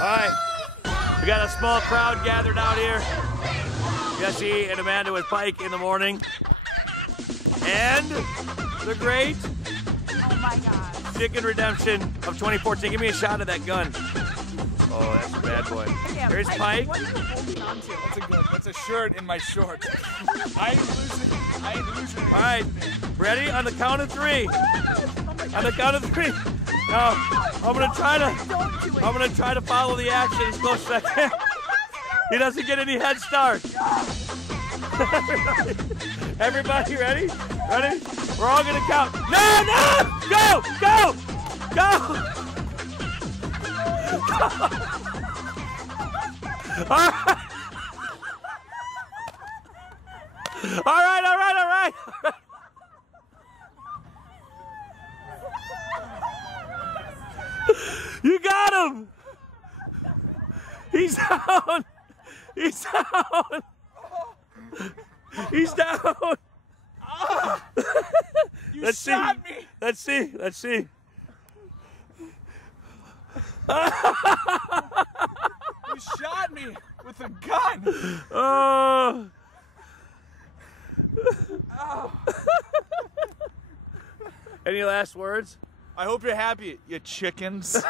right, we got a small crowd gathered out here. Jesse and Amanda with Pike in the morning. And the great Chicken Redemption of 2014. Give me a shot of that gun. Oh, that's a bad boy. Here's Pike. What are you holding on to? That's a shirt in my shorts. I ain't losing. All right, ready? On the count of 3. On the count of 3. Now, I'm gonna try to follow the action as close as I can. He doesn't get any head start. Everybody ready? Ready? We're all gonna count. No! Go! Go! Go! All right. You got him! He's down! He's down! He's down! You shot me! Let's see. You shot me with a gun! Oh! Any last words? I hope you're happy, you chickens.